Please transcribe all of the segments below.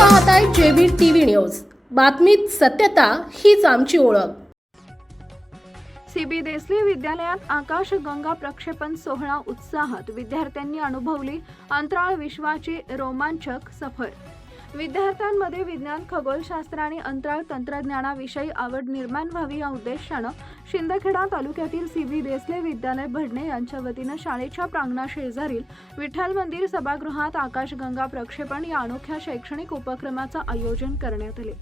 पाहताय JB TV news. बातमीत सत्यता हीच आमची ओळख। सीबी देसले विद्यालयात आकाशगंगा प्रक्षेपण सोहळा उत्साहात विद्यार्थ्यांनी अनुभवली अंतराळ विश्वाची रोमांचक सफर। विद्यार्थ्यांमध्ये विज्ञान, खगोलशास्त्र आणि अंतराळ तंत्रज्ञानाविषयी आवड निर्माण व्हावी या उद्देशानं शिंदखेडा तालुक्यातील सीबी देसले विद्यालय भडणे यांच्या वतीनं शाळेच्या प्रांगणाशेजारील विठ्ठल मंदिर सभागृहात आकाशगंगा प्रक्षेपण या अनोख्या शैक्षणिक उपक्रमाचं आयोजन करण्यात आले।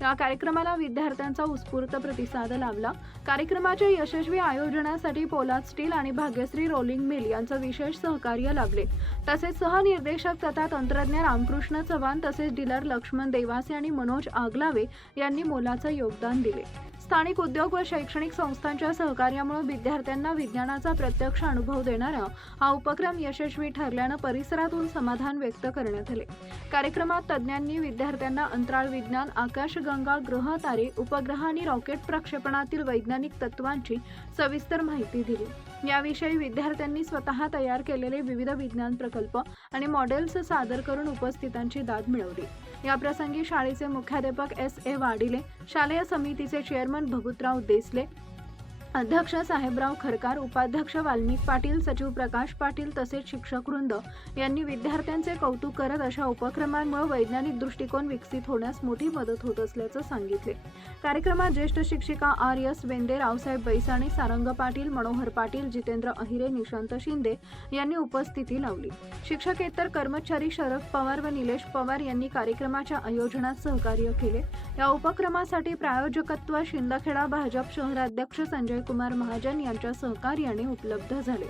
या कार्यक्रमाला विद्यार्थ्यांचा उत्स्फूर्त प्रतिसाद लाभला। कार्यक्रमाच्या यशस्वी आयोजनासाठी पोलाद स्टील आणि भाग्यश्री रोलिंग मिल यांचं विशेष सहकार्य लाभले। तसेच सहनिर्देशक तथा तंत्रज्ञ रामकृष्ण चव्हाण तसेच डीलर लक्ष्मण देवासे आणि मनोज आगलावे यांनी मोलाचं योगदान दिले। स्थानिक उद्योग व शैक्षणिक संस्थांच्या सहकार्यामुळे विद्यार्थ्यांना विज्ञानाचा प्रत्यक्ष अनुभव देणारा हा उपक्रम यशस्वी ठरल्यानं परिसरातून समाधान व्यक्त करण्यात आले। कार्यक्रमात तज्ज्ञांनी विद्यार्थ्यांना अंतराळ विज्ञान, आकाशगंगा, ग्रह-तारे, उपग्रह आणि रॉकेट प्रक्षेपणातील वैज्ञानिक तत्त्वांची सविस्तर माहिती दिली। याविषयी विद्यार्थ्यांनी स्वतः तयार केलेले विविध विज्ञान प्रकल्प आणि मॉडेल्स सादर करून उपस्थितांची दाद मिळवली। या प्रसंगी शाळेचे मुख्याध्यापक S.A. वाडिले, शालेय समितीचे चेअरमन भगुतराव देसले, अध्यक्ष साहेबराव खरकार, उपाध्यक्ष वाल्मिक पाटील, सचिव प्रकाश पाटील तसेच शिक्षक वृंद यांनी विद्यार्थ्यांचे कौतुक करत अशा उपक्रमांमुळे वैज्ञानिक दृष्टिकोन विकसित होण्यास मोठी मदत होत असल्याचं सांगितले। कार्यक्रमात ज्येष्ठ शिक्षिका R.S. वेंदे, रावसाहेब बैसाणी, सारंग पाटील, मनोहर पाटील, जितेंद्र अहिरे, निशांत शिंदे यांनी उपस्थिती लावली। शिक्षकेतर कर्मचारी शरद पवार व निलेश पवार यांनी कार्यक्रमाच्या आयोजनात सहकार्य केले। या उपक्रमासाठी प्रायोजकत्व शिंदखेडा भाजप शहराध्यक्ष संजय कुमार महाजन यांच्या सहकार्याने उपलब्ध झाले।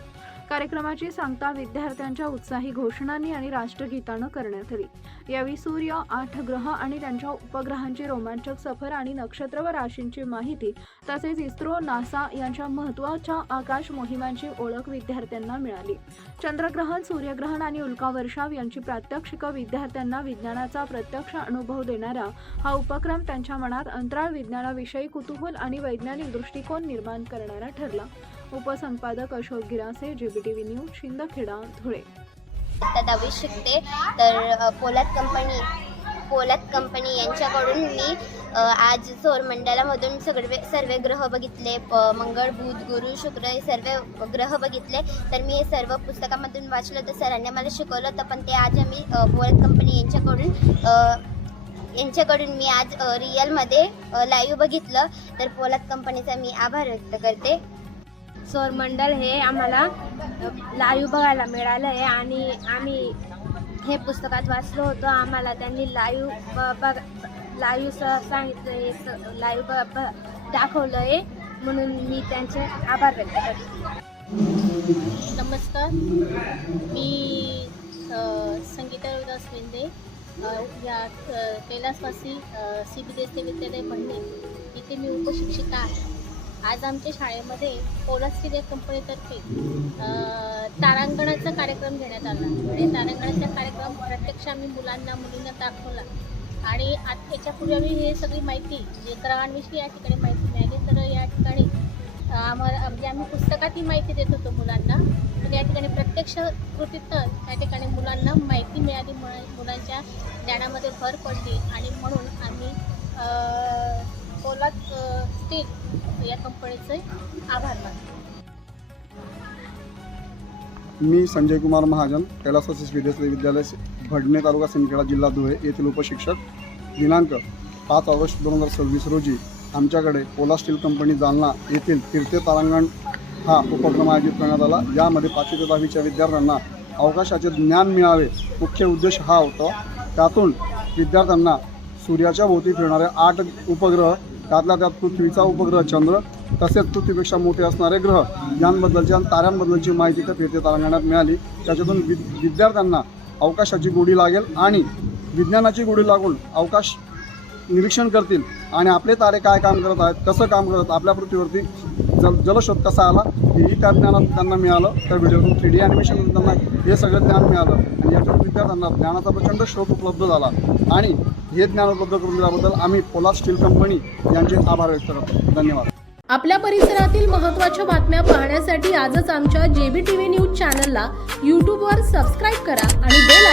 कार्यक्रमाची सांगता विद्यार्थ्यांच्या उत्साही घोषणांनी आणि राष्ट्रगीतानं करण्यात आली। यावेळी सूर्य, 8 ग्रह आणि त्यांच्या उपग्रहांची रोमांचक सफर आणि नक्षत्र व राशींची माहिती तसेच इस्रो, नासा यांच्या महत्त्वाच्या आकाश मोहिमांची ओळख विद्यार्थ्यांना मिळाली। चंद्रग्रहण, सूर्यग्रहण आणि उल्कावर्षाव यांची प्रात्यक्षिक विद्यार्थ्यांना विज्ञानाचा प्रत्यक्ष अनुभव देणारा हा उपक्रम त्यांच्या मनात अंतराळ विज्ञानाविषयी कुतूहल आणि वैज्ञानिक दृष्टिकोन निर्माण करणारा ठरला। उपसंपादक अशोक गिरासे, जेबीटीव्ही न्यूज, शिंदखेडा, धुळे। दहावीत शिकते तर पोलाद कंपनी यांच्याकडून मी आज सौरमंडलामधून सर्व ग्रह बघितले। मंगळ, बुध, गुरु, शुक्र हे सर्व ग्रह बघितले। तर मी हे सर्व पुस्तकामधून वाचलं तर सरांनी मला शिकवलं होतं, पण ते आज आम्ही पोलाद कंपनी यांच्याकडून मी आज रिअलमध्ये लाईव्ह बघितलं। तर पोलाद कंपनीचा मी आभार व्यक्त करते। सौरमंडल हे आम्हाला लाईव्ह बघायला मिळालं आहे आणि आम्ही हे पुस्तकात वाचलं होतं। आम्हाला त्यांनी लाईव्ह सांगितलं आहे, लाईव्ह दाखवलं आहे, म्हणून मी त्यांचे आभार व्यक्त करते। नमस्कार, मी संगीता रविदास वेंदे या कैलासवासी सीबी देसले विद्यालय भडणे इथे मी उपशिक्षिका आहे। आज आमच्या शाळेमध्ये पोलाद स्टील या कंपनीतर्फे तारांगणाचा कार्यक्रम घेण्यात आला आणि तारांगणाचा कार्यक्रम प्रत्यक्ष आम्ही मुलींना दाखवला आणि याच्यापूर्वी आम्ही हे सगळी माहिती जे ग्रहांविषयी या ठिकाणी माहिती मिळाली। तर या ठिकाणी आम्हाला म्हणजे आम्ही पुस्तकात ही माहिती देत होतो मुलांना, तर या ठिकाणी प्रत्यक्ष कृतीतून त्या ठिकाणी मुलांना माहिती मिळाली, मुलांच्या ज्ञानामध्ये भर पडली आणि म्हणून आम्ही पोलाद स्टील या कंपनीचे आभार मानतो। मी संजय कुमार महाजन, कैलासवासी सीबी देसले विद्यालय भडणे, तालुका सिंदखेडा, जिल्हा धुळे येथील उपशिक्षक। दिनांक 5 ऑगस्ट 2026 रोजी आमच्याकडे पोलाद स्टील कंपनी जालना येथील फिरते तारांगण हा उपक्रम आयोजित करण्यात आला। यामध्ये 5वी ते 10वीच्या विद्यार्थ्यांना अवकाशाचे ज्ञान मिळावे मुख्य उद्देश हा होता। त्यातून विद्यार्थ्यांना सूर्याच्या भोवती फिरणारे 8 उपग्रह, त्यातल्या त्यात पृथ्वीचा उपग्रह चंद्र तसेच पृथ्वीपेक्षा मोठे असणारे ग्रह यांबद्दलची आणि ताऱ्यांबद्दलची माहिती त्या फिरते तारांगणात मिळाली। त्याच्यातून विद्यार्थ्यांना अवकाशाची गोडी लागेल आणि विज्ञानाची गोडी लागून अवकाश निरीक्षण करतील आणि आपले तारे काय काम करत आहेत, कसं काम करत, आपल्या पृथ्वीवरती जलशोध कसा आला हेही त्या ज्ञानात त्यांना मिळालं। त्या व्हिडिओतून 3D ॲनिमेशन त्यांना हे सगळं ज्ञान मिळालं आणि याच्यातून विद्यार्थ्यांना ज्ञानाचा प्रचंड शोध उपलब्ध झाला आणि हे ज्ञान उपलब्ध करून दिल्याबद्दल आम्ही पोलाद स्टील कंपनी यांचे आभार व्यक्त करतो। धन्यवाद। आपल्या परिसरातील महत्त्वाच्या बातम्या पाहण्यासाठी आजच आमच्या जेबीटीव्ही न्यूज चॅनलला यूट्यूबवर सबस्क्राईब करा आणि बेल